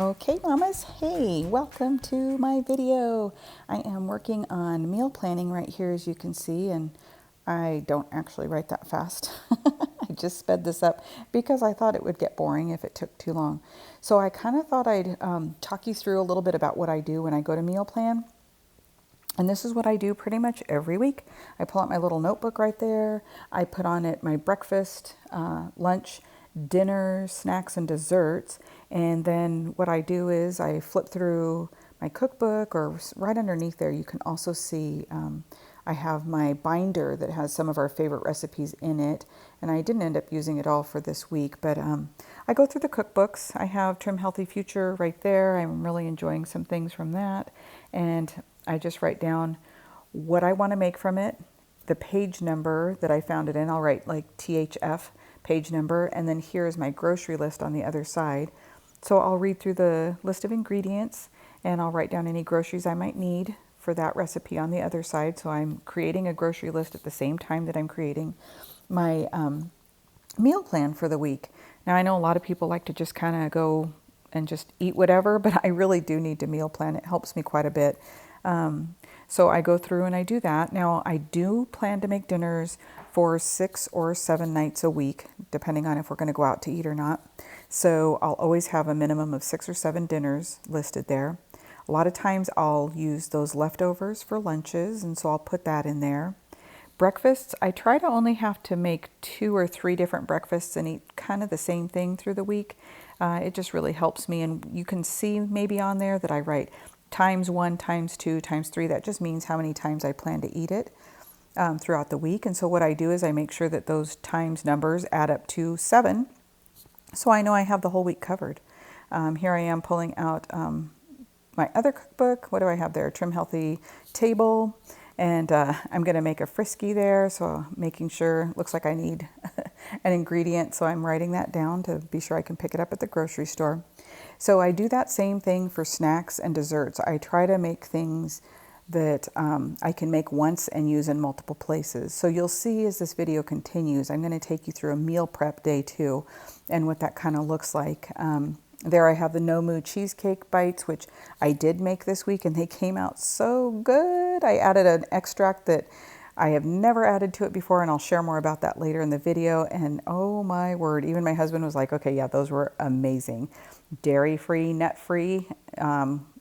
Okay, mamas, hey, welcome to my video. I am working on meal planning right here, as you can see, and I don't actually write that fast. I just sped this up because I thought it would get boring if it took too long. So I kind of thought I'd talk you through a little bit about what I do when I go to meal plan. And this is what I do pretty much every week. I pull out my little notebook right there. I put on it my breakfast, lunch, dinner, snacks, and desserts. And then what I do is I flip through my cookbook, or right underneath there you can also see I have my binder that has some of our favorite recipes in it. And I didn't end up using it all for this week, but I go through the cookbooks. I have Trim Healthy Future right there. I'm really enjoying some things from that. And I just write down what I want to make from it, the page number that I found it in. I'll write like THF page number, and then here's my grocery list on the other side. So I'll read through the list of ingredients and I'll write down any groceries I might need for that recipe on the other side. So I'm creating a grocery list at the same time that I'm creating my meal plan for the week. Now I know a lot of people like to just kind of go and just eat whatever, but I really do need to meal plan. It helps me quite a bit. So I go through and I do that. Now I do plan to make dinners for 6 or 7 nights a week, depending on if we're going to go out to eat or not. So I'll always have a minimum of 6 or 7 dinners listed there. A lot of times I'll use those leftovers for lunches, and so I'll put that in there. Breakfasts, I try to only have to make 2 or 3 different breakfasts and eat kind of the same thing through the week. It just really helps me, and you can see maybe on there that I write times 1, times 2, times 3. That just means how many times I plan to eat it throughout the week. And so what I do is I make sure that those times numbers add up to 7, so I know I have the whole week covered. Here I am pulling out my other cookbook. What do I have there? Trim Healthy Table. And I'm going to make a frisky there, so making sure, looks like I need an ingredient, so I'm writing that down to be sure I can pick it up at the grocery store. So I do that same thing for snacks and desserts. I try to make things that I can make once and use in multiple places. So you'll see as this video continues, I'm going to take you through a meal prep day 2 and what that kind of looks like. There I have the No Moo cheesecake bites, which I did make this week, and they came out so good. I added an extract that I have never added to it before, and I'll share more about that later in the video. And oh my word, even my husband was like, okay, yeah, those were amazing. Dairy-free, nut-free,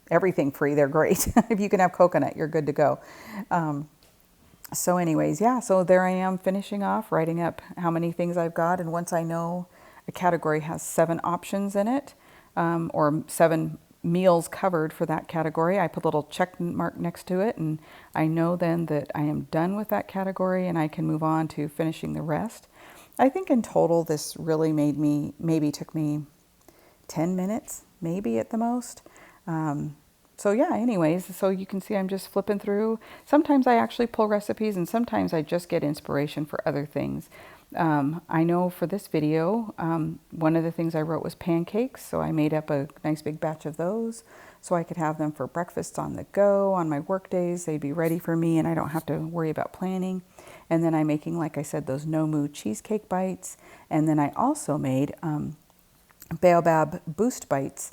everything free. They're great. If you can have coconut, you're good to go. So anyways, yeah, so there I am finishing off, writing up how many things I've got. And once I know a category has 7 options in it, or 7 meals covered for that category, I put a little check mark next to it, and I know then that I am done with that category and I can move on to finishing the rest. I think in total this really maybe took me 10 minutes, maybe at the most. So yeah, anyways, so you can see I'm just flipping through. Sometimes I actually pull recipes, and sometimes I just get inspiration for other things. I know for this video, one of the things I wrote was pancakes, so I made up a nice big batch of those so I could have them for breakfast on the go on my work days. They'd be ready for me and I don't have to worry about planning. And then I'm making, like I said, those No Moo cheesecake bites. And then I also made Baobab boost bites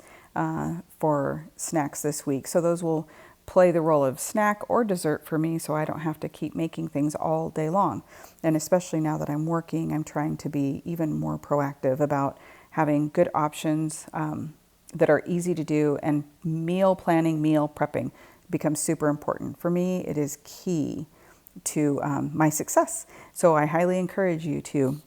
for snacks this week. So those will play the role of snack or dessert for me, so I don't have to keep making things all day long. And especially now that I'm working, I'm trying to be even more proactive about having good options that are easy to do, and meal planning, meal prepping becomes super important. For me, it is key to my success. So I highly encourage you to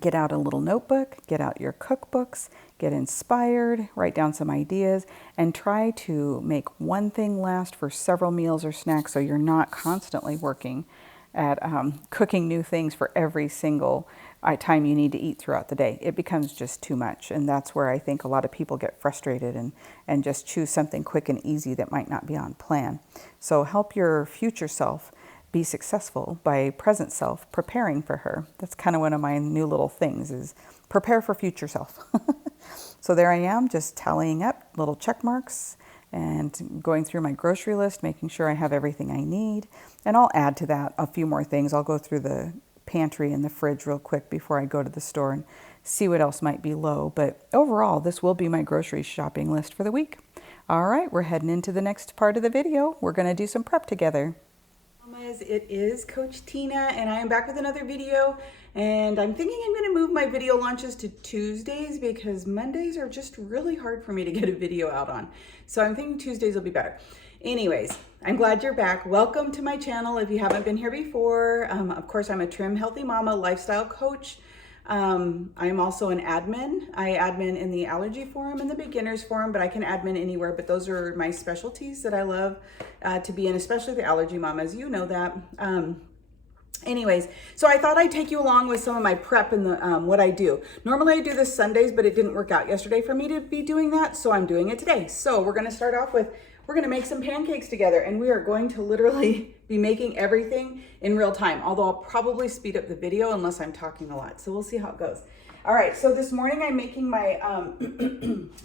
get out a little notebook, get out your cookbooks, get inspired, write down some ideas, and try to make one thing last for several meals or snacks so you're not constantly working at cooking new things for every single time you need to eat throughout the day. It becomes just too much, and that's where I think a lot of people get frustrated and just choose something quick and easy that might not be on plan. So help your future self be successful by present self preparing for her. That's kind of one of my new little things, is prepare for future self. So there I am, just tallying up little check marks and going through my grocery list, making sure I have everything I need. And I'll add to that a few more things. I'll go through the pantry and the fridge real quick before I go to the store and see what else might be low. But overall, this will be my grocery shopping list for the week. All right, we're heading into the next part of the video. We're going to do some prep together. It is Coach Tina, and I am back with another video. And I'm thinking I'm going to move my video launches to Tuesdays because Mondays are just really hard for me to get a video out on. So I'm thinking Tuesdays will be better. Anyways, I'm glad you're back. Welcome to my channel if you haven't been here before. Of course, I'm a Trim Healthy Mama lifestyle coach. I'm also an admin. I admin in the allergy forum and the beginners forum, but I can admin anywhere. But those are my specialties that I love to be in, especially the allergy mamas. You know that. Anyways, so I thought I'd take you along with some of my prep and the, what I do. Normally I do this Sundays, but it didn't work out yesterday for me to be doing that, so I'm doing it today. So we're going to start off with, we're going to make some pancakes together, and we are going to literally be making everything in real time, although I'll probably speed up the video unless I'm talking a lot. So we'll see how it goes. All right, so this morning I'm making my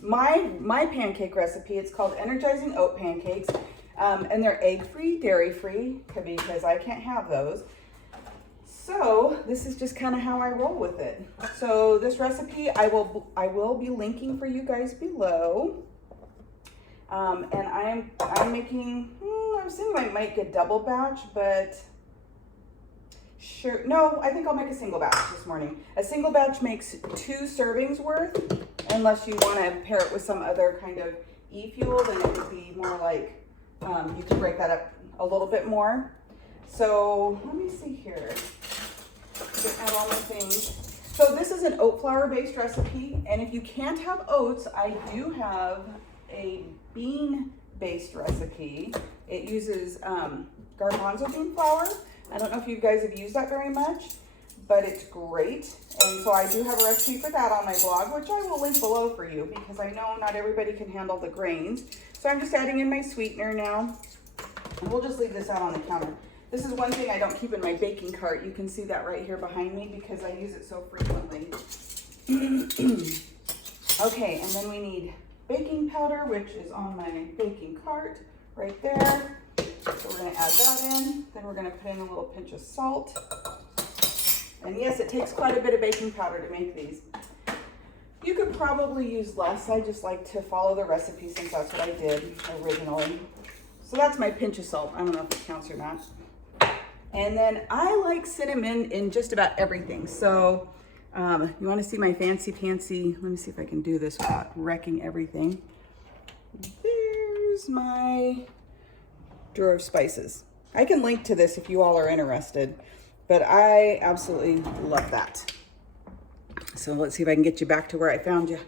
my pancake recipe. It's called Energizing Oat Pancakes, and they're egg-free, dairy-free, because I can't have those. So this is just kind of how I roll with it. So this recipe I will be linking for you guys below. And I'm making, I was thinking I might get double batch, but sure, no, I think I'll make a single batch this morning. A single batch makes 2 servings worth, unless you want to pair it with some other kind of e-fuel, then it would be more like, you can break that up a little bit more. So let me see here. Add all my things. So this is an oat flour based recipe, and if you can't have oats, I do have a bean based recipe. It uses garbanzo bean flour. I don't know if you guys have used that very much, but it's great. And so I do have a recipe for that on my blog, which I will link below for you because I know not everybody can handle the grains. So I'm just adding in my sweetener now. And we'll just leave this out on the counter. This is one thing I don't keep in my baking cart. You can see that right here behind me because I use it so frequently. Okay, and then we need baking powder, which is on my baking cart right there. So we're going to add that in. Then we're going to put in a little pinch of salt. And yes, it takes quite a bit of baking powder to make these. You could probably use less. I just like to follow the recipe since that's what I did originally. So that's my pinch of salt. I don't know if it counts or not. And then I like cinnamon in just about everything. So you want to see my fancy pantsy, let me see if I can do this without wrecking everything. There's my drawer of spices. I can link to this if you all are interested, but I absolutely love that. So let's see if I can get you back to where I found you.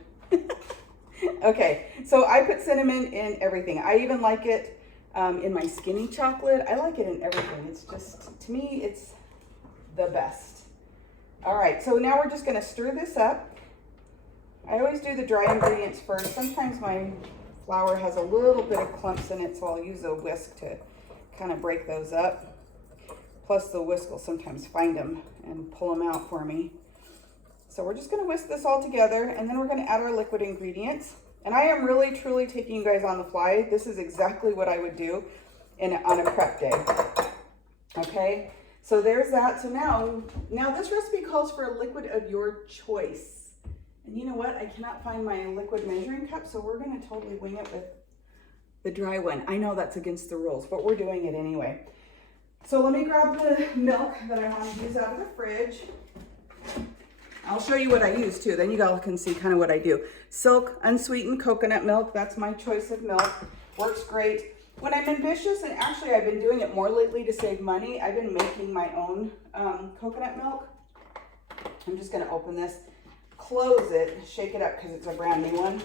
Okay, so I put cinnamon in everything. I even like it in my skinny chocolate. I like it in everything. It's just, to me, it's the best. All right, so now we're just gonna stir this up. I always do the dry ingredients first. Sometimes my flour has a little bit of clumps in it, so I'll use a whisk to kind of break those up. Plus the whisk will sometimes find them and pull them out for me. So we're just gonna whisk this all together, and then we're gonna add our liquid ingredients. And I am really, truly taking you guys on the fly. This is exactly what I would do on a prep day. Okay, so there's that. So now this recipe calls for a liquid of your choice. And you know what? I cannot find my liquid measuring cup, so we're gonna totally wing it with the dry one. I know that's against the rules, but we're doing it anyway. So let me grab the milk that I want to use out of the fridge. I'll show you what I use too, then you all can see kind of what I do. Silk unsweetened coconut milk, that's my choice of milk. Works great. When I'm ambitious, and actually I've been doing it more lately to save money, I've been making my own coconut milk. I'm just gonna open this, close it, shake it up because it's a brand new one.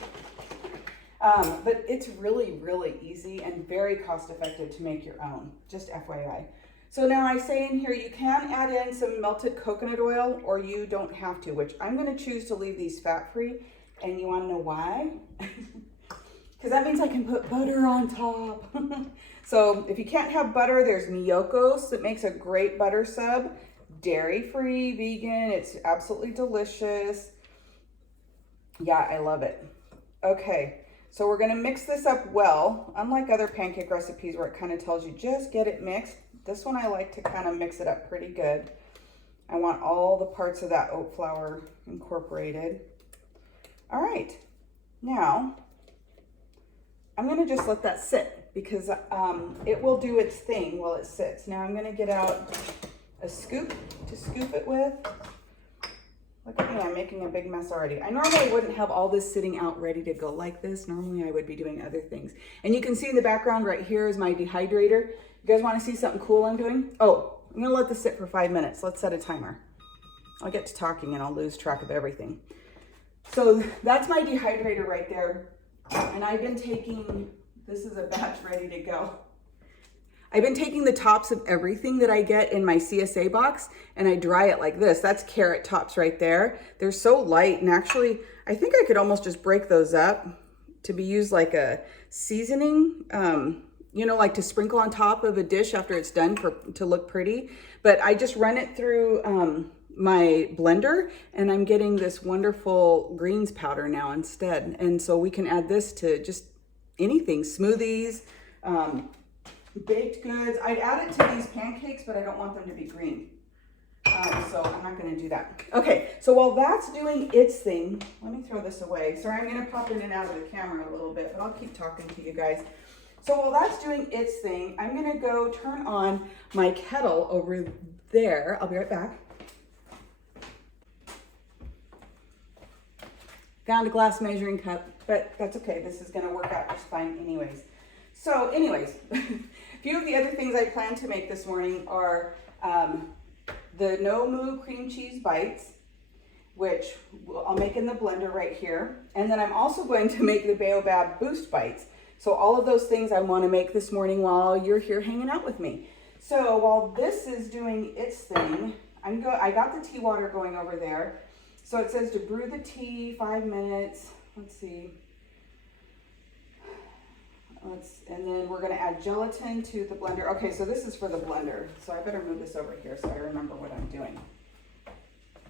But it's really, really easy and very cost effective to make your own, just FYI. So now I say in here, you can add in some melted coconut oil or you don't have to, which I'm going to choose to leave these fat-free. And you want to know why? Because that means I can put butter on top. So if you can't have butter, there's Miyokos that makes a great butter sub. Dairy-free, vegan, it's absolutely delicious. Yeah, I love it. Okay, so we're going to mix this up well. Unlike other pancake recipes where it kind of tells you just get it mixed. This one I like to kind of mix it up pretty good. I want all the parts of that oat flour incorporated. All right, now I'm gonna just let that sit because it will do its thing while it sits. Now I'm gonna get out a scoop to scoop it with. Look at me, I'm making a big mess already. I normally wouldn't have all this sitting out ready to go like this. Normally I would be doing other things. And you can see in the background right here is my dehydrator. You guys wanna see something cool I'm doing? Oh, I'm gonna let this sit for 5 minutes. Let's set a timer. I'll get to talking and I'll lose track of everything. So that's my dehydrator right there. And I've been taking, this is a batch ready to go. I've been taking the tops of everything that I get in my CSA box and I dry it like this. That's carrot tops right there. They're so light, and actually I think I could almost just break those up to be used like a seasoning, you know, like to sprinkle on top of a dish after it's done to look pretty. But I just run it through my blender and I'm getting this wonderful greens powder now instead. And so we can add this to just anything, smoothies, baked goods. I'd add it to these pancakes, but I don't want them to be green. So I'm not gonna do that. Okay, so while that's doing its thing, let me throw this away. Sorry, I'm gonna pop in and out of the camera a little bit, but I'll keep talking to you guys. So while that's doing its thing, I'm gonna go turn on my kettle over there. I'll be right back. Found a glass measuring cup, but that's okay. This is gonna work out just fine anyways. So anyways, a few of the other things I plan to make this morning are the no moo cream cheese bites, which I'll make in the blender right here. And then I'm also going to make the Baobab boost bites. So all of those things I want to make this morning while you're here hanging out with me. So while this is doing its thing, I got the tea water going over there. So it says to brew the tea 5 minutes. Let's see. And then we're going to add gelatin to the blender. Okay, so this is for the blender. So I better move this over here so I remember what I'm doing.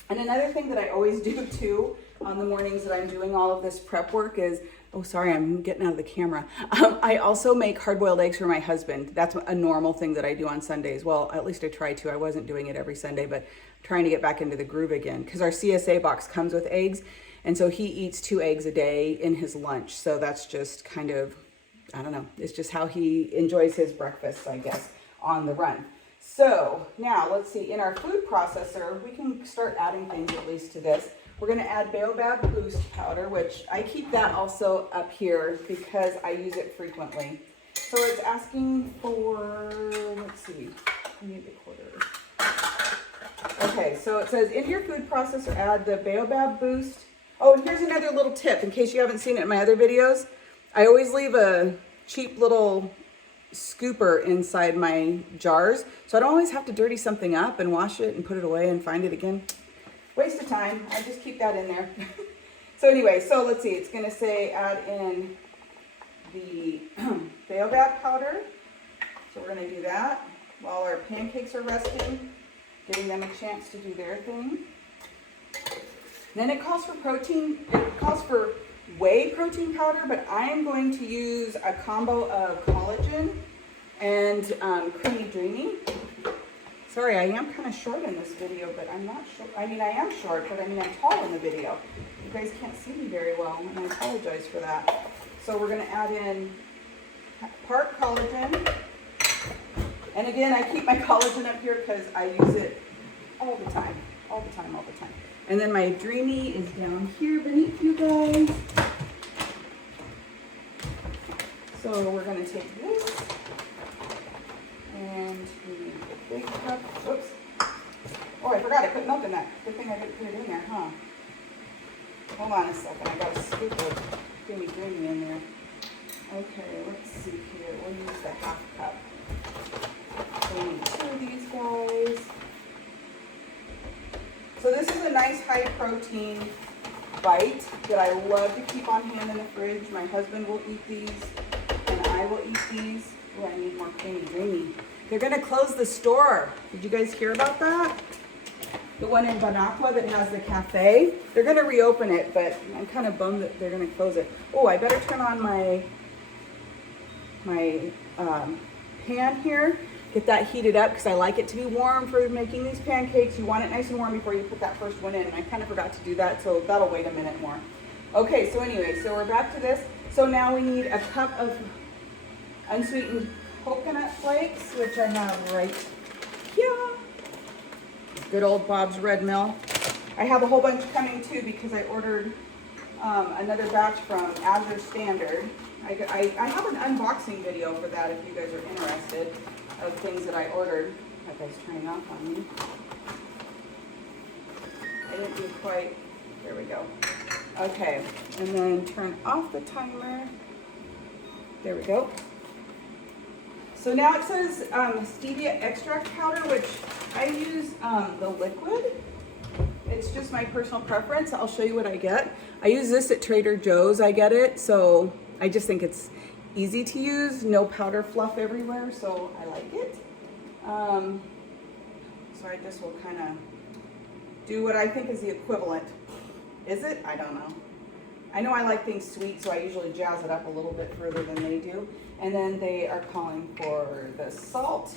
And another thing that I always do too on the mornings that I'm doing all of this prep work is, oh, sorry, I'm getting out of the camera. I also make hard-boiled eggs for my husband. That's a normal thing that I do on Sundays. Well, at least I try to. I wasn't doing it every Sunday, but I'm trying to get back into the groove again because our CSA box comes with eggs. And so he eats 2 eggs a day in his lunch. So that's just kind of, I don't know, it's just how he enjoys his breakfast, I guess, on the run. So now let's see, in our food processor, we can start adding things at least to this. We're gonna add Baobab Boost powder, which I keep that also up here because I use it frequently. So it's asking for, let's see, I need the quarter. Okay, so it says in your food processor, add the Baobab Boost. Oh, and here's another little tip in case you haven't seen it in my other videos. I always leave a cheap little scooper inside my jars, so I don't always have to dirty something up and wash it and put it away and find it again. Waste of time. I just keep that in there. So anyway, so let's see. It's going to say add in the Baobab powder. So we're going to do that while our pancakes are resting, giving them a chance to do their thing. Then it calls for protein. It calls for whey protein powder, but I am going to use a combo of collagen and creamy dreamy. Sorry, I am kind of short in this video, but I'm not short. I mean, I am short, but I mean, I'm tall in the video. You guys can't see me very well, and I apologize for that. So we're going to add in part collagen. And again, I keep my collagen up here because I use it all the time, all the time, all the time. And then my dreamy is down here beneath you guys. So we're going to take this and a big cup. Oops. Oh, I forgot I put milk in that. Good thing I didn't put it in there, huh? Hold on a second. I got a scoop of creamy dreamy in there. Okay, let's see here. We'll use the half cup. So we need 2 of these guys. So this is a nice high protein bite that I love to keep on hand in the fridge. My husband will eat these and I will eat these. Oh, I need more creamy dreamy. They're gonna close the store. Did you guys hear about that? The one in Banacqua that has the cafe. They're gonna reopen it, but I'm kind of bummed that they're gonna close it. Oh, I better turn on my pan here. get that heated up because I like it to be warm for making these pancakes. You want it nice and warm before you put that first one in. And I kind of forgot to do that, so that'll wait a minute more. Okay, so anyway, so we're back to this. So now we need a cup of unsweetened coconut flakes, which I have right here. Good old Bob's Red Mill. I have a whole bunch coming too because I ordered another batch from Azure Standard. I have an unboxing video for that if you guys are interested of things that I ordered. That guy's turning off on me. I didn't do quite, there we go. Okay, and then turn off the timer. There we go. So now it says stevia extract powder, which I use the liquid. It's just my personal preference. I'll show you what I get. I use this at Trader Joe's. I get it, so I just think it's easy to use. No powder fluff everywhere, so I like it. So I just will kind of do what I think is the equivalent. Is it? I don't know. I know I like things sweet, so I usually jazz it up a little bit further than they do. And then they are calling for the salt.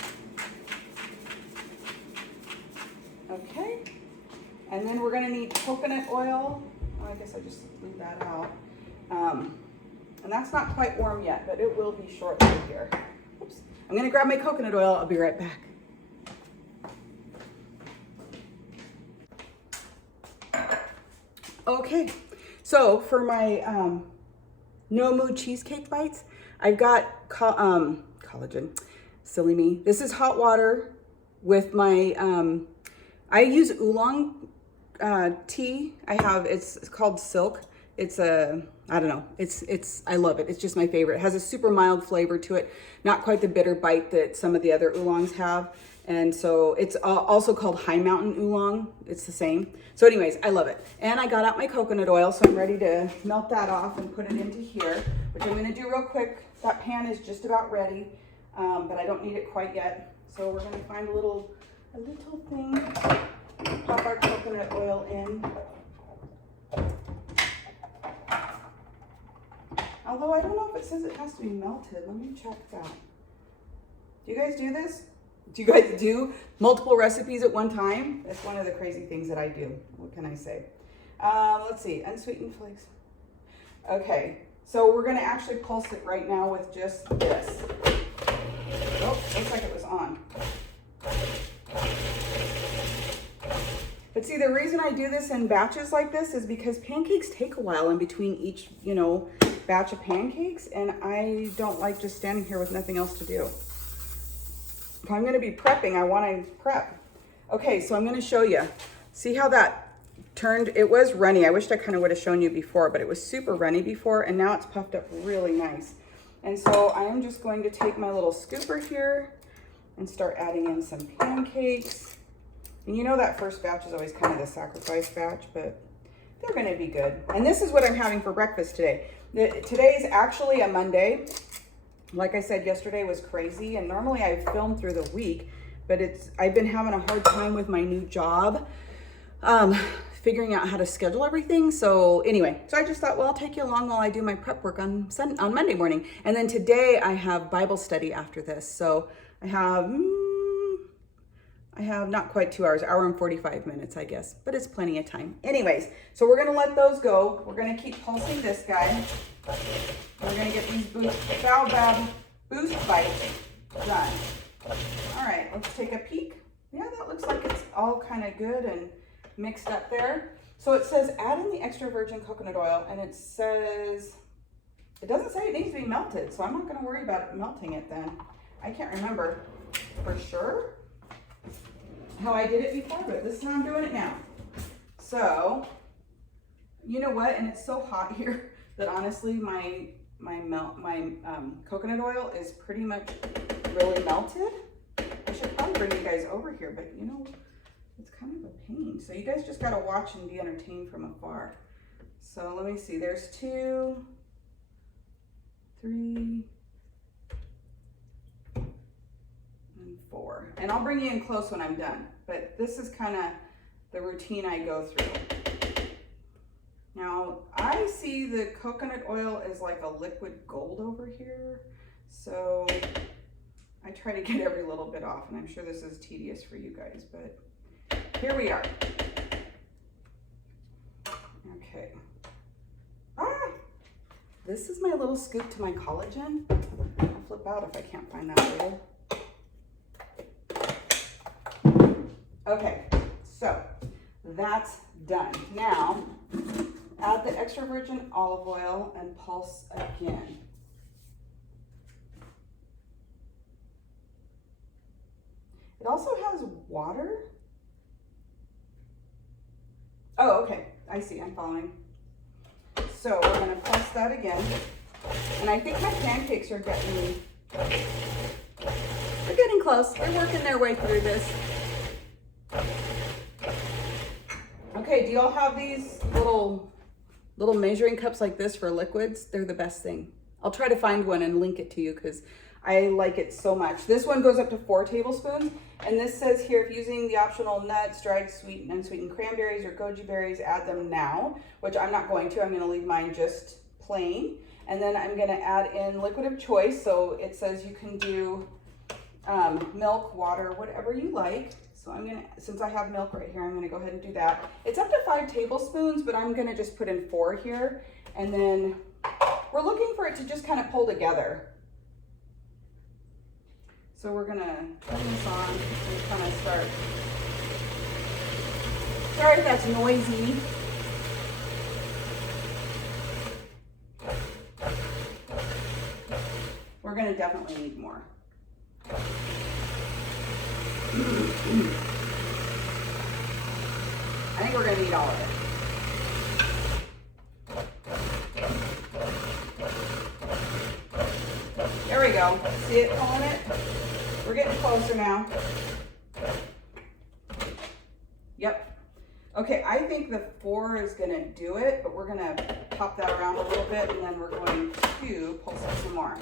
Okay. And then we're gonna need coconut oil. Oh, I guess I just leave that out. And that's not quite warm yet, but it will be shortly here. Oops. I'm gonna grab my coconut oil. I'll be right back. Okay, so for my No Mood cheesecake bites, I've got collagen. Silly me. This is hot water with my, I use oolong tea. It's called Silk. It's I don't know. I love it. It's just my favorite. It has a super mild flavor to it. Not quite the bitter bite that some of the other oolongs have. And so it's also called High Mountain Oolong. It's the same. So anyways, I love it. And I got out my coconut oil, so I'm ready to melt that off and put it into here, which I'm gonna do real quick. That pan is just about ready, but I don't need it quite yet. So we're gonna find a little thing, pop our coconut oil in. Although I don't know if it says it has to be melted. Let me check that. Do you guys do this? Do you guys do multiple recipes at one time? That's one of the crazy things that I do. What can I say? Let's see, unsweetened flakes. Okay, so we're gonna actually pulse it right now with just this. Oh, looks like it was on. But see, the reason I do this in batches like this is because pancakes take a while in between each, batch of pancakes, and I don't like just standing here with nothing else to do. If I'm gonna be prepping, I wanna prep. Okay, so I'm gonna show you. See how that turned? It was runny. I wished I kind of would have shown you before, but it was super runny before, and now it's puffed up really nice. And so I am just going to take my little scooper here and start adding in some pancakes. And you know that first batch is always kind of the sacrifice batch, but they're gonna be good. And this is what I'm having for breakfast today. Today is actually a Monday. Like I said, yesterday was crazy, and normally I film through the week, but I've been having a hard time with my new job, figuring out how to schedule everything. So anyway, so I just thought, well, I'll take you along while I do my prep work on Monday morning. And then today I have Bible study after this. So I have not quite 2 hours, hour and 45 minutes, I guess, but it's plenty of time. Anyways, so we're gonna let those go. We're gonna keep pulsing this guy. We're gonna get these Baobab boost bites done. All right, let's take a peek. Yeah, that looks like it's all kind of good and mixed up there. So it says add in the extra virgin coconut oil, and it doesn't say it needs to be melted, so I'm not gonna worry about it melting it then. I can't remember for sure how I did it before, but this time I'm doing it now. So, you know what? And it's so hot here that honestly, my coconut oil is pretty much really melted. I should probably bring you guys over here, but it's kind of a pain. So you guys just gotta watch and be entertained from afar. So let me see, there's 2, 3, and 4. And I'll bring you in close when I'm done, but this is kind of the routine I go through. Now, I see the coconut oil is like a liquid gold over here. So I try to get every little bit off, and I'm sure this is tedious for you guys, but here we are. Okay. Ah! This is my little scoop to my collagen. I'll flip out if I can't find that later. Okay, so that's done. Now, add the extra virgin olive oil and pulse again. It also has water. Oh, okay, I see, I'm following. So we're gonna pulse that again. And I think my pancakes are getting, they're getting close. They're working their way through this. Okay, do y'all have these little measuring cups like this for liquids? They're the best thing. I'll try to find one and link it to you because I like it so much. This one goes up to 4 tablespoons. And this says here, if using the optional nuts, dried sweet and unsweetened cranberries or goji berries, add them now, which I'm not going to. I'm going to leave mine just plain. And then I'm going to add in liquid of choice. So it says you can do milk, water, whatever you like. So I'm going to, since I have milk right here, I'm going to go ahead and do that. It's up to 5 tablespoons, but I'm going to just put in 4 here. And then we're looking for it to just kind of pull together. So we're gonna turn this on and kind of start. Sorry if that's noisy. We're gonna definitely need more. I think we're gonna need all of it. There we go. See it pulling it? We're getting closer now. Yep. Okay, I think the 4 is gonna do it, but we're gonna pop that around a little bit and then we're going to pulse it some more.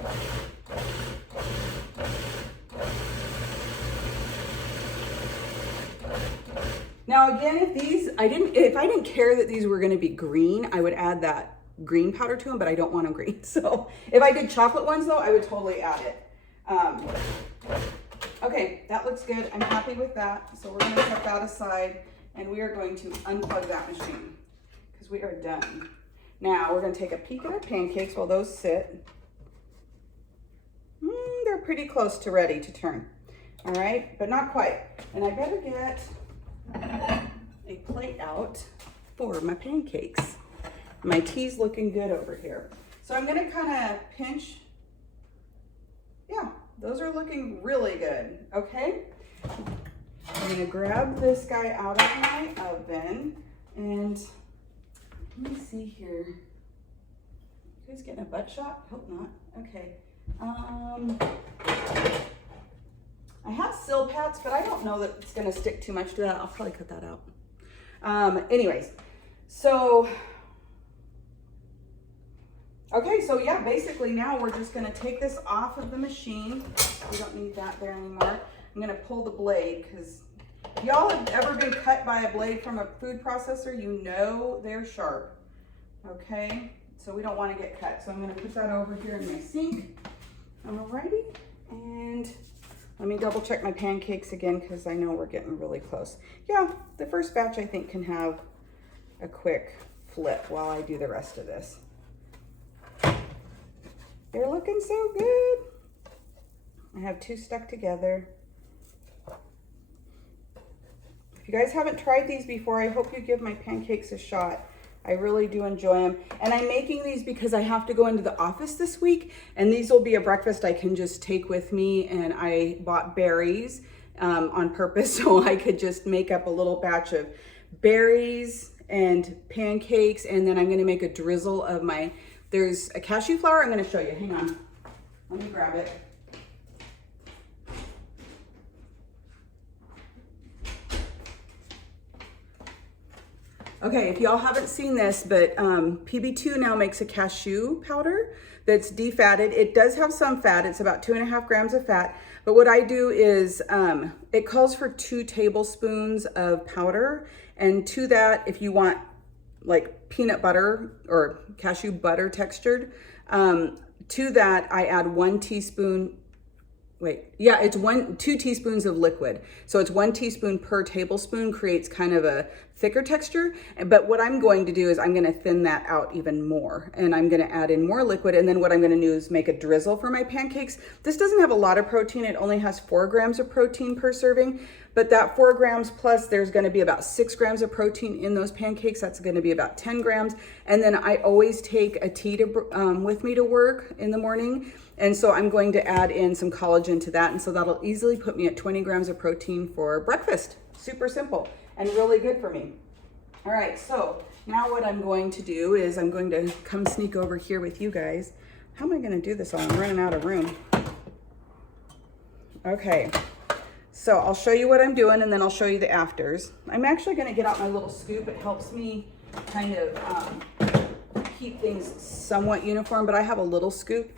Now again, if I didn't care that these were gonna be green, I would add that green powder to them, but I don't want them green. So if I did chocolate ones though, I would totally add it. Okay, that looks good. I'm happy with that. So we're gonna set that aside and we are going to unplug that machine because we are done. Now we're gonna take a peek at our pancakes while those sit. They're pretty close to ready to turn. All right, but not quite. And I better get a plate out for my pancakes. My tea's looking good over here. So I'm gonna kind of pinch. Yeah, those are looking really good, okay? I'm gonna grab this guy out of my oven and let me see here. You guys getting a butt shot? Hope not. Okay. I have sill pads, but I don't know that it's gonna stick too much to that. I'll probably cut that out. Anyways, so, okay, so yeah, basically now we're just gonna take this off of the machine. We don't need that there anymore. I'm gonna pull the blade because y'all have ever been cut by a blade from a food processor, you know they're sharp, okay? So we don't wanna get cut. So I'm gonna put that over here in my sink. Alrighty, and let me double check my pancakes again because I know we're getting really close. Yeah, the first batch I think can have a quick flip while I do the rest of this. They're looking so good. I have 2 stuck together. If you guys haven't tried these before, I hope you give my pancakes a shot. I really do enjoy them. And I'm making these because I have to go into the office this week, and these will be a breakfast I can just take with me. And I bought berries on purpose so I could just make up a little batch of berries and pancakes. And then I'm gonna make a drizzle of my, there's a cashew flour I'm gonna show you. Hang on, let me grab it. Okay, if y'all haven't seen this, but PB2 now makes a cashew powder that's defatted. It does have some fat. It's about 2.5 grams of fat. But what I do is, it calls for 2 tablespoons of powder. And to that, if you want like peanut butter or cashew butter textured, to that I add 1 teaspoon yeah, it's 2 teaspoons of liquid. So it's 1 teaspoon per tablespoon, creates kind of a thicker texture. But what I'm going to do is I'm going to thin that out even more, and I'm going to add in more liquid. And then what I'm going to do is make a drizzle for my pancakes. This doesn't have a lot of protein. It only has 4 grams of protein per serving, but that 4 grams plus there's going to be about 6 grams of protein in those pancakes. That's going to be about 10 grams. And then I always take a tea with me to work in the morning. And so I'm going to add in some collagen to that. And so that'll easily put me at 20 grams of protein for breakfast. Super simple and really good for me. All right, so now what I'm going to do is I'm going to come sneak over here with you guys. How am I gonna do this all? I'm running out of room. Okay, so I'll show you what I'm doing and then I'll show you the afters. I'm actually gonna get out my little scoop. It helps me kind of keep things somewhat uniform, but I have a little scoop.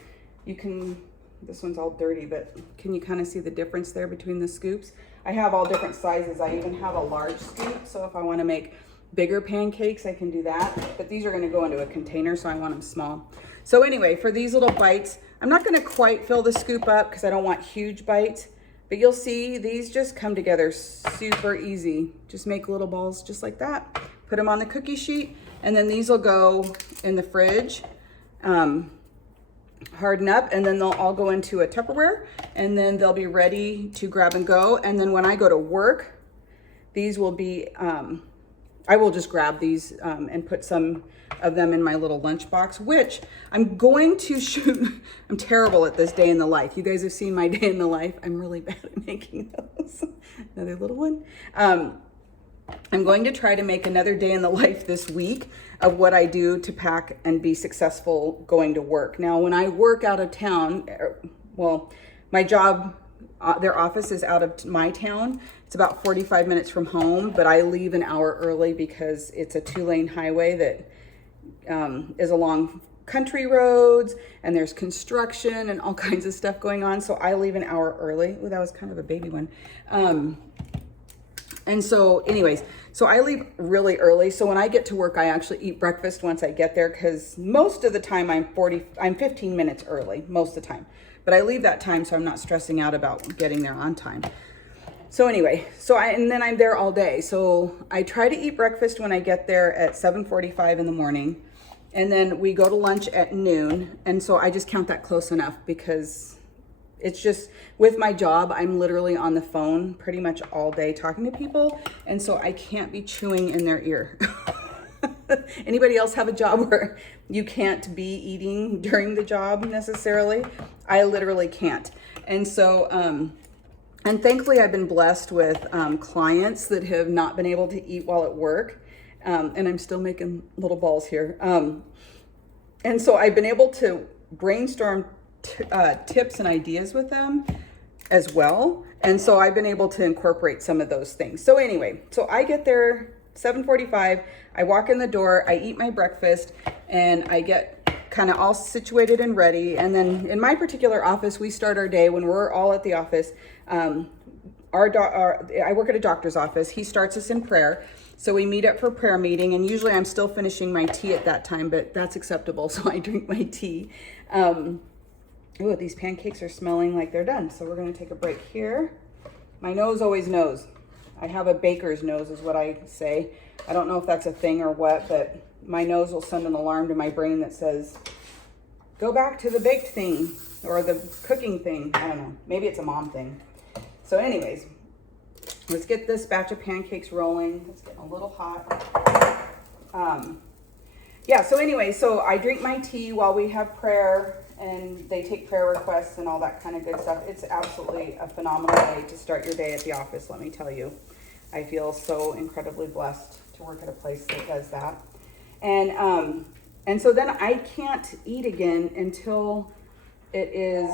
You can, this one's all dirty, but can you kind of see the difference there between the scoops? I have all different sizes. I even have a large scoop, so if I want to make bigger pancakes, I can do that. But these are going to go into a container, so I want them small. So anyway, for these little bites, I'm not going to quite fill the scoop up because I don't want huge bites, but you'll see these just come together super easy. Just make little balls just like that. Put them on the cookie sheet, and then these will go in the fridge. Harden up, and then they'll all go into a Tupperware, and then they'll be ready to grab and go. And then when I go to work, these will be, I will just grab these and put some of them in my little lunchbox, which I'm going to shoot. I'm terrible at this day in the life. You guys have seen my day in the life. I'm really bad at making those. Another little one. I'm going to try to make another day in the life this week of what I do to pack and be successful going to work. Now, when I work out of town, well, my job, their office is out of my town. It's about 45 minutes from home, but I leave an hour early because it's a 2-lane highway that is along country roads, and there's construction and all kinds of stuff going on. So I leave an hour early. Ooh, that was kind of a baby one. And so anyways, so I leave really early. So when I get to work, I actually eat breakfast once I get there, because most of the time I'm 15 minutes early most of the time, but I leave that time so I'm not stressing out about getting there on time. So anyway, and then I'm there all day. So I try to eat breakfast when I get there at 7:45 in the morning, and then we go to lunch at noon. And so I just count that close enough, because it's just, with my job, I'm literally on the phone pretty much all day talking to people. And so I can't be chewing in their ear. Anybody else have a job where you can't be eating during the job necessarily? I literally can't. And so, and thankfully I've been blessed with clients that have not been able to eat while at work. And I'm still making little balls here. And so I've been able to brainstorm tips and ideas with them as well. And so I've been able to incorporate some of those things. So anyway, so I get there 7:45, I walk in the door, I eat my breakfast, and I get kind of all situated and ready. And then in my particular office, we start our day when we're all at the office. I work at a doctor's office. He starts us in prayer. So we meet up for prayer meeting, and usually I'm still finishing my tea at that time, but that's acceptable. So I drink my tea. Ooh, these pancakes are smelling like they're done. So we're gonna take a break here. My nose always knows. I have a baker's nose is what I say. I don't know if that's a thing or what, but my nose will send an alarm to my brain that says, go back to the baked thing or the cooking thing. I don't know, maybe it's a mom thing. So anyways, let's get this batch of pancakes rolling. It's getting a little hot. Yeah, so anyway, so I drink my tea while we have prayer, and they take prayer requests and all that kind of good stuff. It's absolutely a phenomenal way to start your day at the office, let me tell you. I feel so incredibly blessed to work at a place that does that. And so then I can't eat again until it is,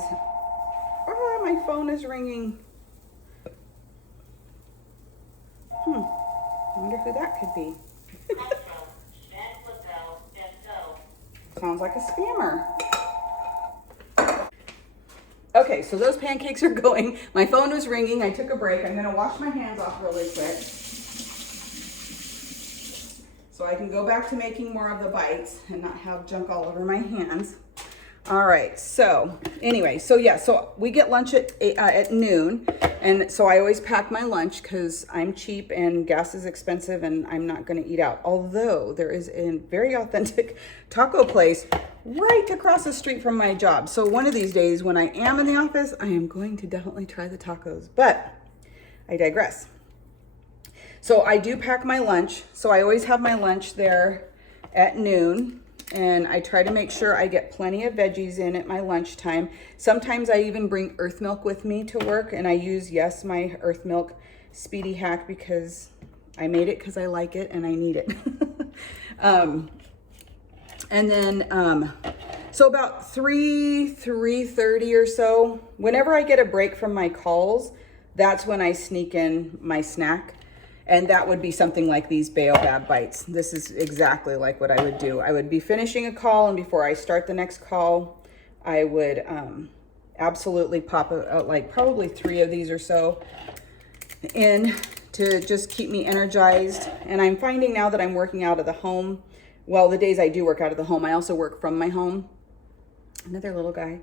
my phone is ringing. I wonder who that could be. Sounds like a scammer. Okay, so those pancakes are going. My phone was ringing. I took a break. I'm going to wash my hands off really quick so I can go back to making more of the bites and not have junk all over my hands. All right, so anyway, so yeah, so we get lunch at noon, and so I always pack my lunch because I'm cheap and gas is expensive and I'm not going to eat out. Although there is a very authentic taco place right across the street from my job. So one of these days when I am in the office, I am going to definitely try the tacos, but I digress. So I do pack my lunch. So I always have my lunch there at noon. And I try to make sure I get plenty of veggies in at my lunchtime. Sometimes I even bring earth milk with me to work, and I use, yes, my earth milk speedy hack because I made it because I like it and I need it. And then, so about 3:30 or so, whenever I get a break from my calls, that's when I sneak in my snack. And that would be something like these Baobab bites. This is exactly like what I would do. I would be finishing a call, and before I start the next call, I would absolutely pop like probably 3 of these or so in to just keep me energized. And I'm finding now that I'm working out of the home, well, the days I do work out of the home, I also work from my home. Another little guy.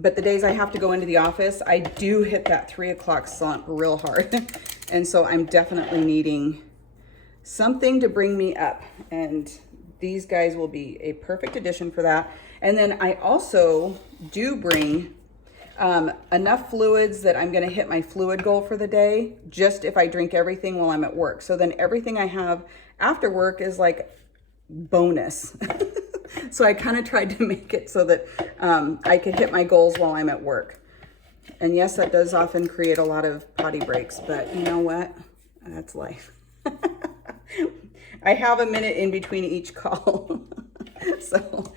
But the days I have to go into the office, I do hit that 3 o'clock slump real hard. And so I'm definitely needing something to bring me up. And these guys will be a perfect addition for that. And then I also do bring enough fluids that I'm gonna hit my fluid goal for the day, just if I drink everything while I'm at work. So then everything I have after work is like bonus. So I kind of tried to make it so that I could hit my goals while I'm at work. And yes, that does often create a lot of potty breaks, but you know what? That's life. I have a minute in between each call. So,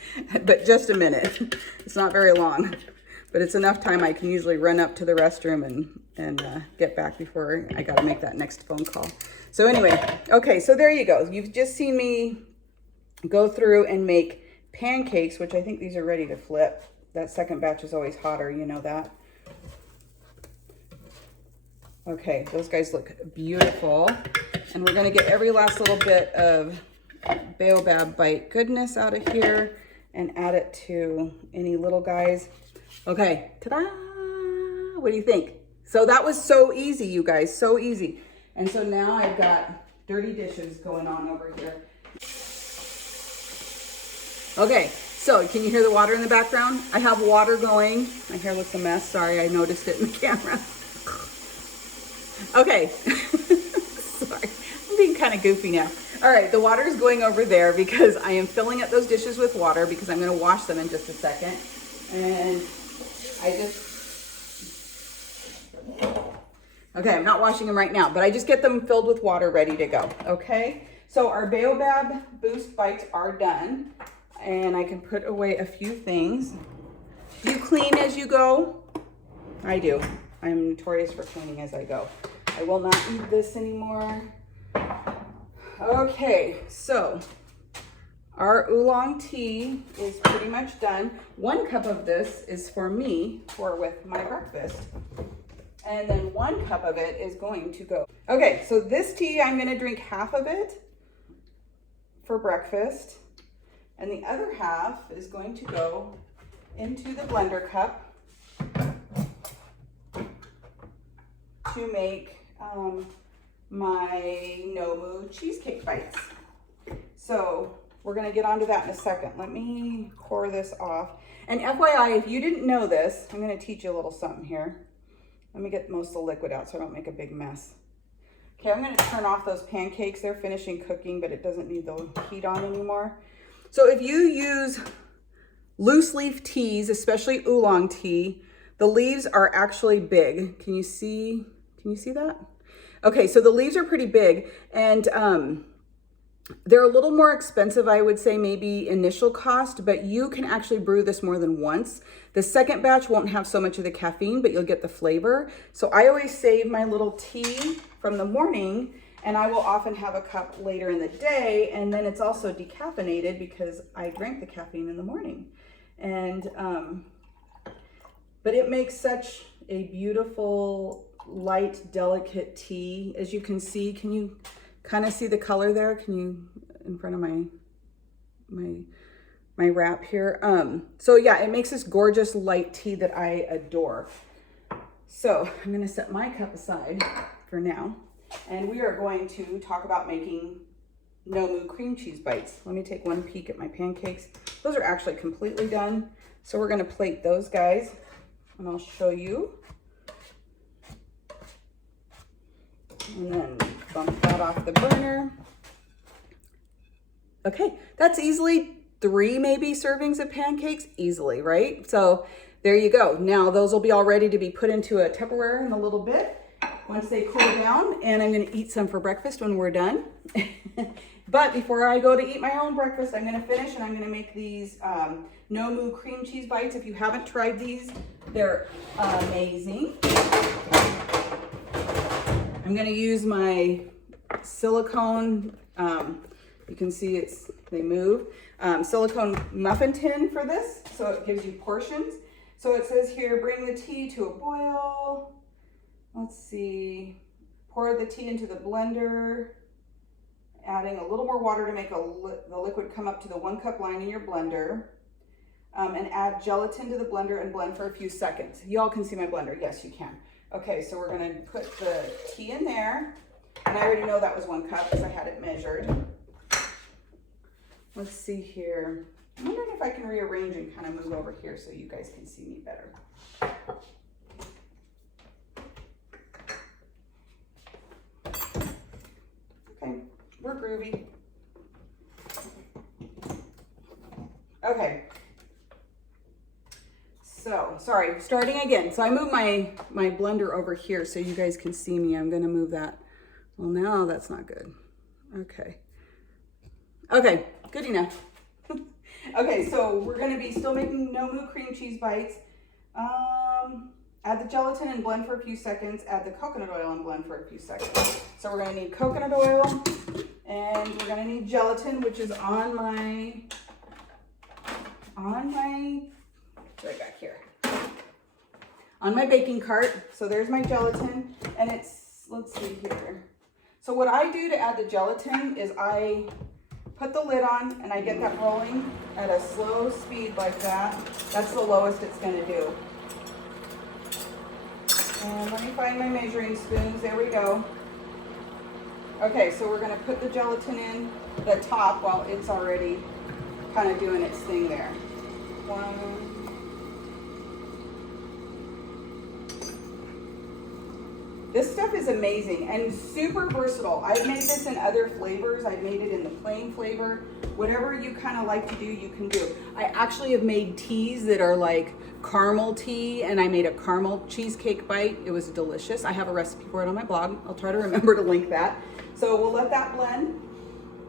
but just a minute. It's not very long, but it's enough time I can usually run up to the restroom and get back before I got to make that next phone call. So anyway, okay, so there you go. You've just seen me go through and make pancakes, which I think these are ready to flip. That second batch is always hotter, you know that. Okay, those guys look beautiful. And we're gonna get every last little bit of Baobab bite goodness out of here and add it to any little guys. Okay, ta-da! What do you think? So that was so easy, you guys, so easy. And so now I've got dirty dishes going on over here. Okay, so can you hear the water in the background? I have water going. My hair looks a mess. Sorry, I noticed it in the camera. Okay, sorry, I'm being kind of goofy now. All right, the water is going over there because I am filling up those dishes with water because I'm going to wash them in just a second. And okay, I'm not washing them right now, but I just get them filled with water ready to go. Okay, so our Baobab Boost bites are done. And I can put away a few things. Do you clean as you go? I do. I'm notorious for cleaning as I go. I will not eat this anymore. Okay, so our oolong tea is pretty much done. 1 cup of this is for me with my breakfast. And then 1 cup of it is going to go. Okay, so this tea, I'm gonna drink half of it for breakfast. And the other half is going to go into the blender cup to make my Nomu cheesecake bites. So we're gonna get onto that in a second. Let me pour this off. And FYI, if you didn't know this, I'm gonna teach you a little something here. Let me get most of the liquid out so I don't make a big mess. Okay, I'm gonna turn off those pancakes. They're finishing cooking, but it doesn't need the heat on anymore. So if you use loose leaf teas, especially oolong tea, the leaves are actually big. Can you see that? Okay, so the leaves are pretty big, and they're a little more expensive, I would say, maybe initial cost, but you can actually brew this more than once. The second batch won't have so much of the caffeine, but you'll get the flavor. So I always save my little tea from the morning, and I will often have a cup later in the day, and then it's also decaffeinated because I drank the caffeine in the morning. And, but it makes such a beautiful, light, delicate tea. As you can see, can you kind of see the color there? Can you, in front of my my wrap here. So yeah, it makes this gorgeous light tea that I adore. So I'm gonna set my cup aside for now, and we are going to talk about making no-moo cream cheese bites. Let me take one peek at my pancakes. Those are actually completely done. So we're gonna plate those guys, and I'll show you. And then bump that off the burner. Okay, that's easily 3 maybe servings of pancakes, easily, right? So there you go. Now those will be all ready to be put into a Tupperware in a little bit once they cool down, and I'm gonna eat some for breakfast when we're done. But before I go to eat my own breakfast, I'm gonna finish and I'm gonna make these no-moo cream cheese bites. If you haven't tried these, they're amazing. I'm gonna use my silicone, you can see they move, silicone muffin tin for this, so it gives you portions. So it says here, bring the tea to a boil. Let's see, pour the tea into the blender, adding a little more water to make the liquid come up to the 1 cup line in your blender, and add gelatin to the blender and blend for a few seconds. Y'all can see my blender, yes you can. Okay, so we're gonna put the tea in there, and I already know that was 1 cup because I had it measured. Let's see here. I'm wondering if I can rearrange and kind of move over here so you guys can see me better. Okay, we're groovy. Okay. So, sorry, starting again. So I moved my blender over here so you guys can see me. I'm gonna move that. Well, now that's not good. Okay. Okay, good enough. Okay, so we're gonna be still making no-moo cream cheese bites. Add the gelatin and blend for a few seconds. Add the coconut oil and blend for a few seconds. So we're gonna need coconut oil, and we're gonna need gelatin, which is on my right back here, on my baking cart. So there's my gelatin, and it's, let's see here. So what I do to add the gelatin is I put the lid on and I get that rolling at a slow speed like that. That's the lowest it's gonna do. And let me find my measuring spoons, there we go. Okay, so we're gonna put the gelatin in the top while it's already kind of doing its thing there. 1. This stuff is amazing and super versatile. I've made this in other flavors. I've made it in the plain flavor. Whatever you kind of like to do, you can do. I actually have made teas that are like caramel tea, and I made a caramel cheesecake bite. It was delicious. I have a recipe for it on my blog. I'll try to remember to link that. So we'll let that blend,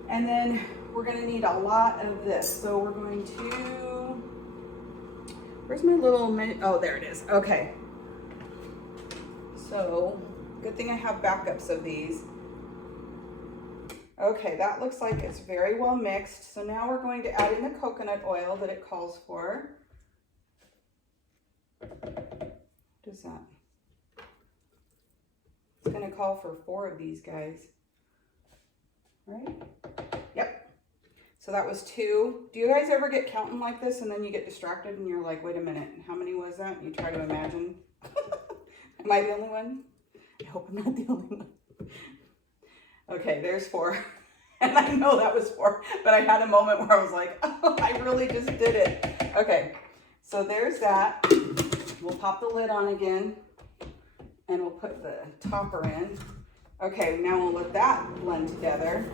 and then we're gonna need a lot of this. So we're going to, where's my little, oh, there it is. Okay. So, good thing I have backups of these. Okay, that looks like it's very well mixed. So now we're going to add in the coconut oil that it calls for. What is that? It's going to call for 4 of these guys. Right? Yep. So that was 2. Do you guys ever get counting like this and then you get distracted and you're like, wait a minute, how many was that? And you try to imagine. Am I the only one? I hope I'm not the only one. Okay, there's 4. And I know that was 4, but I had a moment where I was like, oh, I really just did it. Okay, so there's that. We'll pop the lid on again, and we'll put the topper in. Okay, now we'll let that blend together.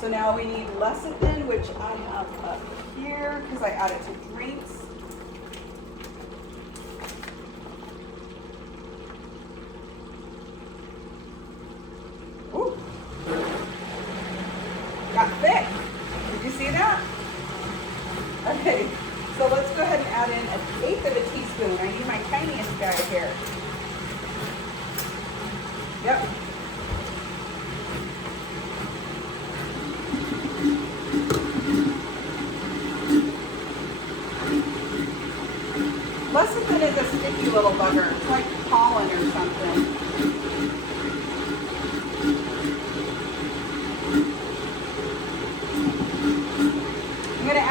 So now we need lecithin, which I have up here because I add it to drinks. Ooh. Got thick. Did you see that? Okay, so let's go ahead and add in 1/8 of a teaspoon. I need my tiniest guy here. Yep. Lecithin is a sticky little bugger. It's like pollen or something.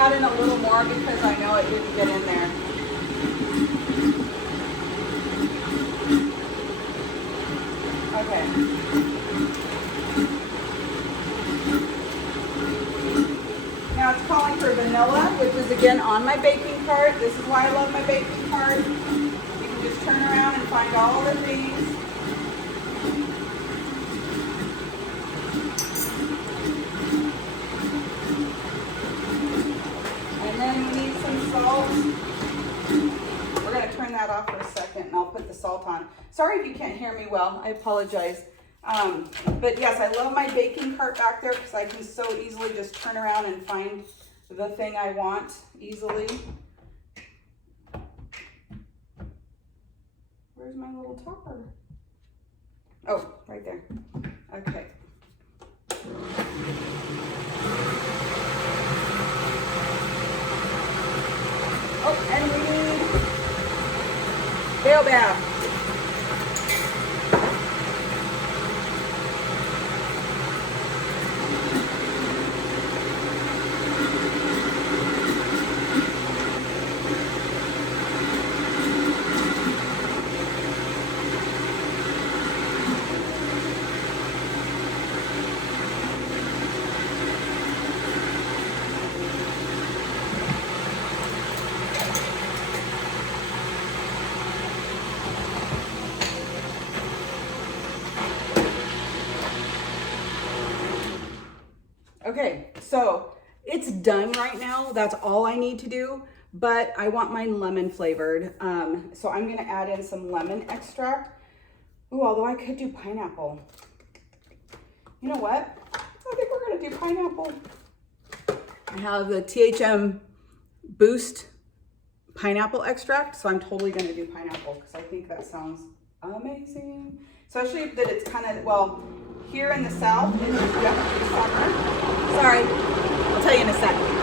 add in a little more because I know it didn't get in there. Okay. Now it's calling for vanilla, which is again on my baking cart. This is why I love my baking cart. You can just turn around and find all the things. And then we need some salt. We're going to turn that off for a second and I'll put the salt on. Sorry if you can't hear me well, I apologize. But yes, I love my baking cart back there because I can so easily just turn around and find the thing I want easily. Where's my little topper? Oh, right there. Okay. Oh, and we need Baobab. Okay, so it's done right now. That's all I need to do, but I want mine lemon flavored. So I'm gonna add in some lemon extract. Ooh, although I could do pineapple. You know what? I think we're gonna do pineapple. I have the THM Boost pineapple extract, so I'm totally gonna do pineapple because I think that sounds amazing. Especially that it's kind of, well, here in the South, it's definitely summer. Sorry, I'll tell you in a second.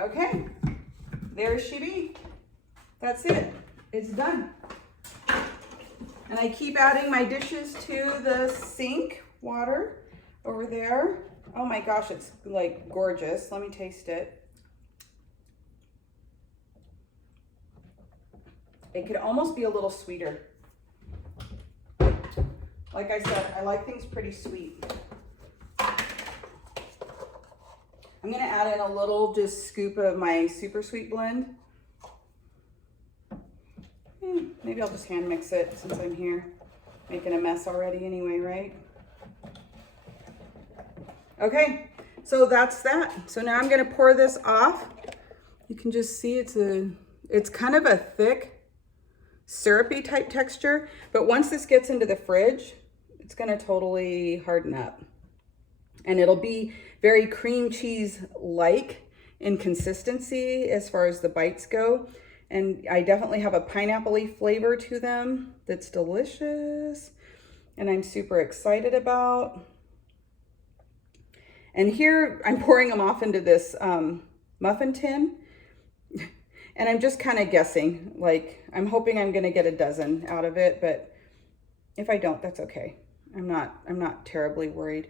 Okay, there she be. That's it. It's done. And I keep adding my dishes to the sink water over there. Oh my gosh, it's like gorgeous. Let me taste it. It could almost be a little sweeter. Like I said, I like things pretty sweet. I'm gonna add in a little just scoop of my super sweet blend. Maybe I'll just hand mix it since I'm here making a mess already anyway, right? Okay, so that's that. So now I'm gonna pour this off. You can just see it's kind of a thick, syrupy type texture, but once this gets into the fridge, it's gonna totally harden up. And it'll be very cream cheese-like in consistency as far as the bites go. And I definitely have a pineapple-y flavor to them that's delicious and I'm super excited about. And here I'm pouring them off into this muffin tin. And I'm just kind of guessing, like I'm hoping I'm gonna get a dozen out of it, but if I don't, that's okay. I'm not terribly worried.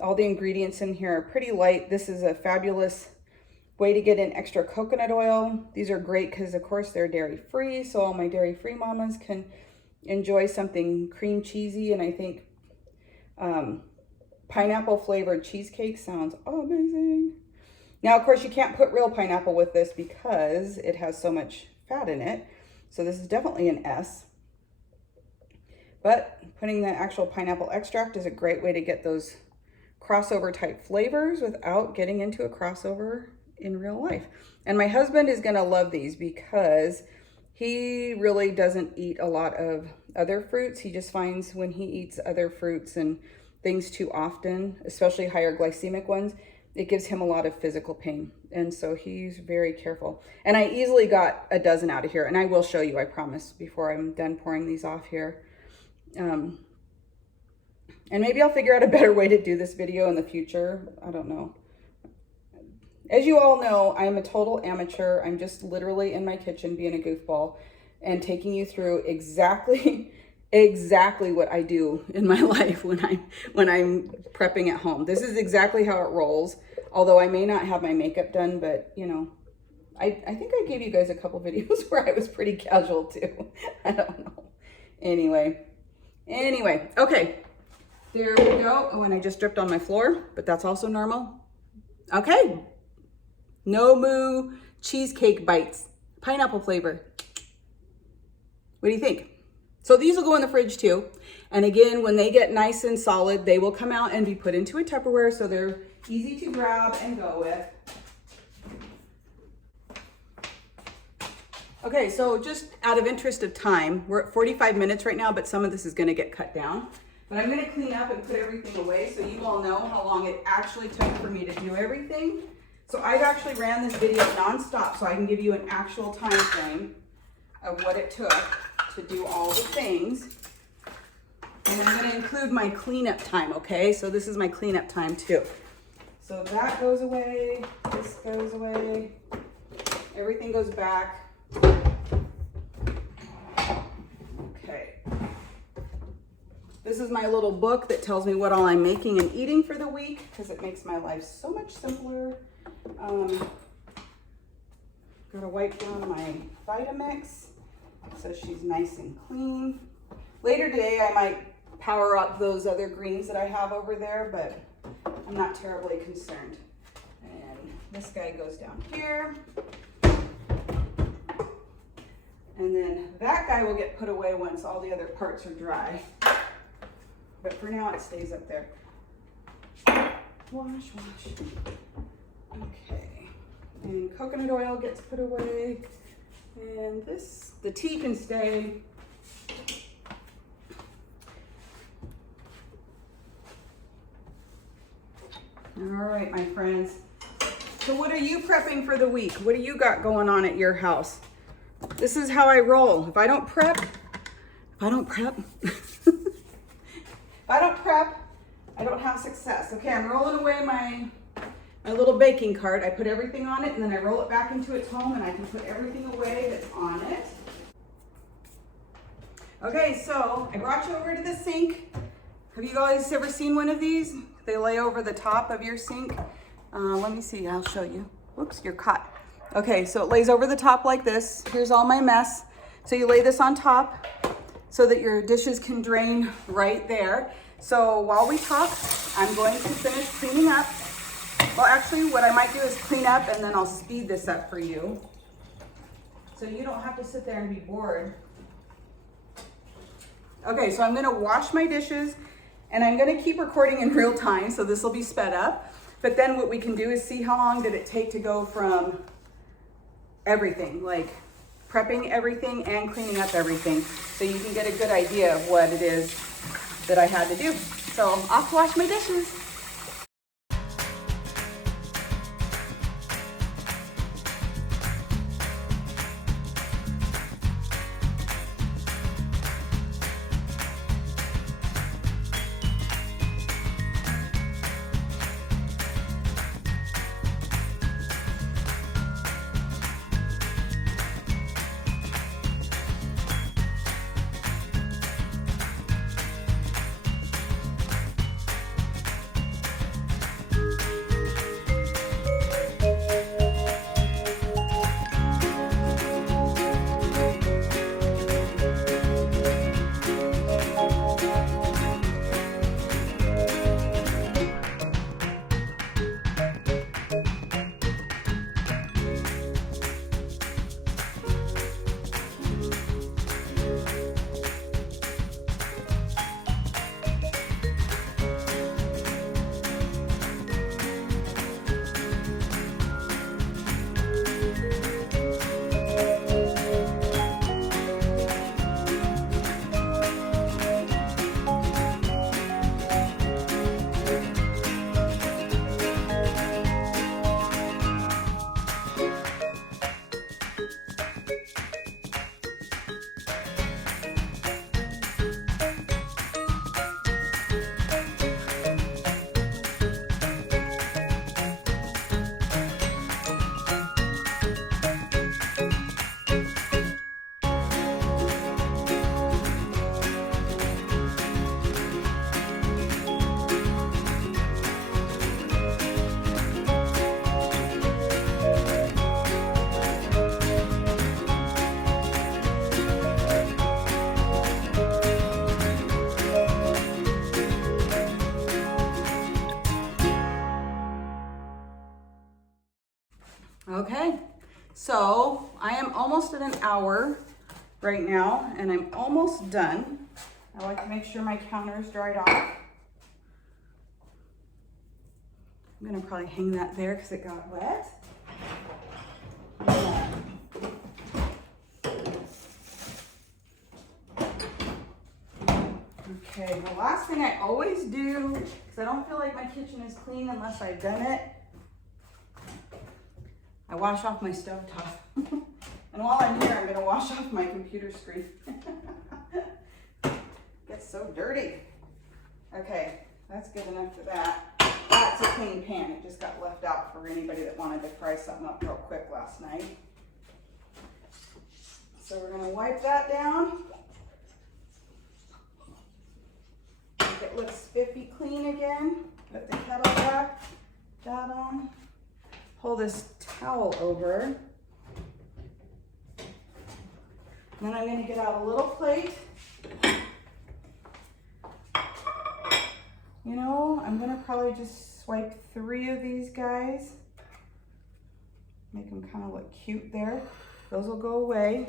All the ingredients in here are pretty light. This is a fabulous way to get in extra coconut oil. These are great because of course they're dairy-free, so all my dairy-free mamas can enjoy something cream cheesy. And I think pineapple flavored cheesecake sounds amazing. Now, of course, you can't put real pineapple with this because it has so much fat in it. So this is definitely an S. But putting the actual pineapple extract is a great way to get those crossover type flavors without getting into a crossover in real life. And my husband is gonna love these because he really doesn't eat a lot of other fruits. He just finds when he eats other fruits and things too often, especially higher glycemic ones, it gives him a lot of physical pain. And so he's very careful. And I easily got a dozen out of here. And I will show you, I promise, before I'm done pouring these off here. And maybe I'll figure out a better way to do this video in the future. I don't know. As you all know, I'm a total amateur. I'm just literally in my kitchen being a goofball and taking you through exactly what I do in my life when I'm prepping at home. This is exactly how it rolls. Although I may not have my makeup done, but you know, I think I gave you guys a couple videos where I was pretty casual too. I don't know. Anyway, okay. There we go. Oh, and I just dripped on my floor, but that's also normal. Okay. No Moo cheesecake bites, pineapple flavor. What do you think? So these will go in the fridge too. And again, when they get nice and solid, they will come out and be put into a Tupperware so they're easy to grab and go with. Okay, so just out of interest of time, we're at 45 minutes right now, but some of this is gonna get cut down. But I'm gonna clean up and put everything away so you all know how long it actually took for me to do everything. So I've actually ran this video nonstop so I can give you an actual time frame of what it took to do all the things. And I'm gonna include my cleanup time, okay? So this is my cleanup time too. So that goes away, this goes away, everything goes back. Okay. This is my little book that tells me what all I'm making and eating for the week because it makes my life so much simpler. Gotta wipe down my Vitamix so she's nice and clean. Later today I might power up those other greens that I have over there, but I'm not terribly concerned. And this guy goes down here. And then that guy will get put away once all the other parts are dry. But for now it stays up there. Wash. Okay. And coconut oil gets put away. And this, the tea can stay. All right, my friends. So what are you prepping for the week? What do you got going on at your house? This is how I roll. If I don't prep, I don't have success. Okay, I'm rolling away my little baking cart. I put everything on it and then I roll it back into its home and I can put everything away that's on it. Okay, so I brought you over to the sink. Have you guys ever seen one of these? They lay over the top of your sink. Let me see, I'll show you. Whoops, you're caught. Okay, so it lays over the top like this. Here's all my mess. So you lay this on top so that your dishes can drain right there. So while we talk, I'm going to finish cleaning up. Well, actually, what I might do is clean up and then I'll speed this up for you. So you don't have to sit there and be bored. Okay, so I'm gonna wash my dishes and I'm gonna keep recording in real time, so this will be sped up. But then what we can do is see how long did it take to go from everything, like prepping everything and cleaning up everything, so you can get a good idea of what it is that I had to do. So off to wash my dishes. So I am almost at an hour right now, and I'm almost done. I like to make sure my counter is dried off. I'm gonna probably hang that there because it got wet. Okay, the last thing I always do, because I don't feel like my kitchen is clean unless I've done it, I wash off my stovetop. And while I'm here, I'm gonna wash off my computer screen. Gets so dirty. Okay, that's good enough for that. That's a clean pan. It just got left out for anybody that wanted to fry something up real quick last night. So we're gonna wipe that down. Make it looks spiffy clean again. Put the kettle back, that on. Pull this towel over. Then I'm gonna get out a little plate. You know, I'm gonna probably just swipe 3 of these guys. Make them kind of look cute there. Those will go away.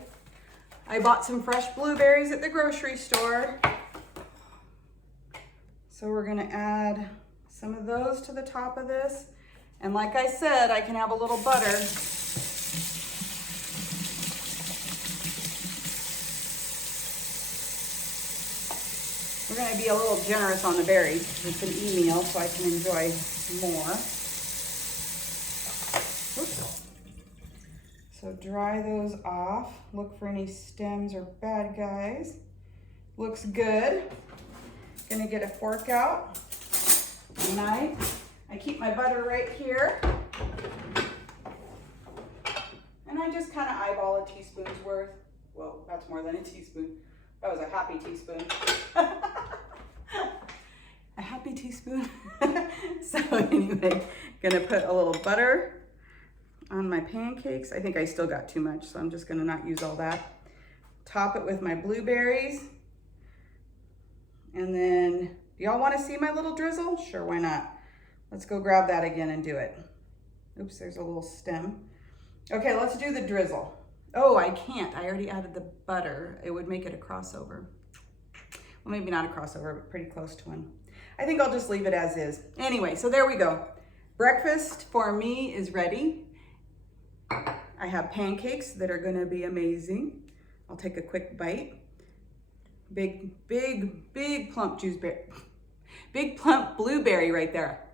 I bought some fresh blueberries at the grocery store. So we're gonna add some of those to the top of this. And like I said, I can have a little butter. We're gonna be a little generous on the berries. It's an e-meal, so I can enjoy more. Oops. So dry those off. Look for any stems or bad guys. Looks good. Gonna get a fork out, a knife. I keep my butter right here. And I just kind of eyeball a teaspoon's worth. Whoa, that's more than a teaspoon. That was a happy teaspoon. A happy teaspoon. So anyway, gonna put a little butter on my pancakes. I think I still got too much, so I'm just gonna not use all that. Top it with my blueberries. And then, do y'all wanna see my little drizzle? Sure, why not? Let's go grab that again and do it. Oops, there's a little stem. Okay, let's do the drizzle. Oh, I can't. I already added the butter. It would make it a crossover. Well, maybe not a crossover, but pretty close to one. I think I'll just leave it as is. Anyway, so there we go. Breakfast for me is ready. I have pancakes that are gonna be amazing. I'll take a quick bite. Big plump big plump blueberry right there.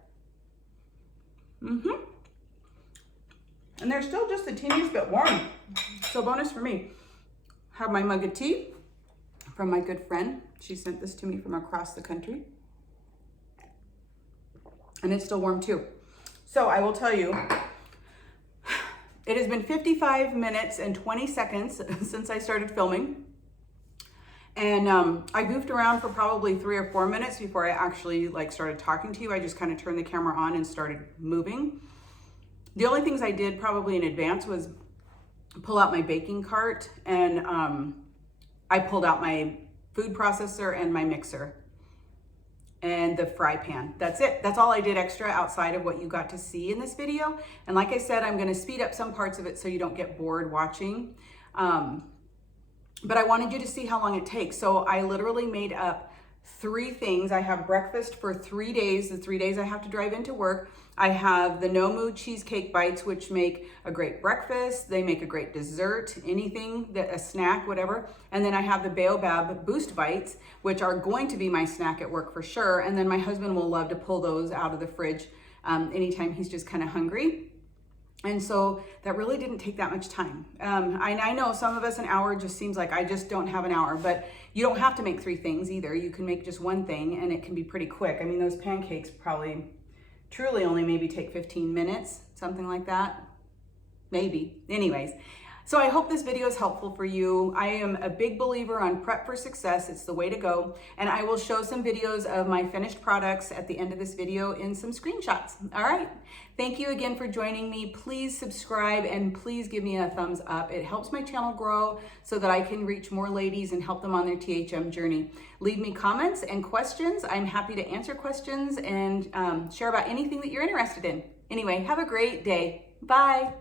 And they're still just the teeniest bit warm. So bonus for me. Have my mug of tea from my good friend. She sent this to me from across the country. And it's still warm too. So I will tell you, it has been 55 minutes and 20 seconds since I started filming. And I goofed around for probably 3 or 4 minutes before I actually started talking to you. I just kind of turned the camera on and started moving. The only things I did probably in advance was pull out my baking cart, and I pulled out my food processor and my mixer and the fry pan. That's it. That's all I did extra outside of what you got to see in this video. And like I said, I'm gonna speed up some parts of it so you don't get bored watching. But I wanted you to see how long it takes. So I literally made up 3 things. I have breakfast for 3 days, the 3 days I have to drive into work. I have the No Mood cheesecake bites, which make a great breakfast. They make a great dessert, anything, a snack, whatever. And then I have the Baobab boost bites, which are going to be my snack at work for sure. And then my husband will love to pull those out of the fridge anytime he's just kind of hungry. And so that really didn't take that much time. I know some of us an hour just seems like I just don't have an hour, but you don't have to make 3 things either. You can make just 1 thing and it can be pretty quick. I mean, those pancakes probably truly only maybe take 15 minutes, something like that, maybe. Anyways, so I hope this video is helpful for you. I am a big believer on prep for success. It's the way to go. And I will show some videos of my finished products at the end of this video in some screenshots. All right. Thank you again for joining me. Please subscribe and please give me a thumbs up. It helps my channel grow so that I can reach more ladies and help them on their THM journey. Leave me comments and questions. I'm happy to answer questions and share about anything that you're interested in. Anyway, have a great day. Bye.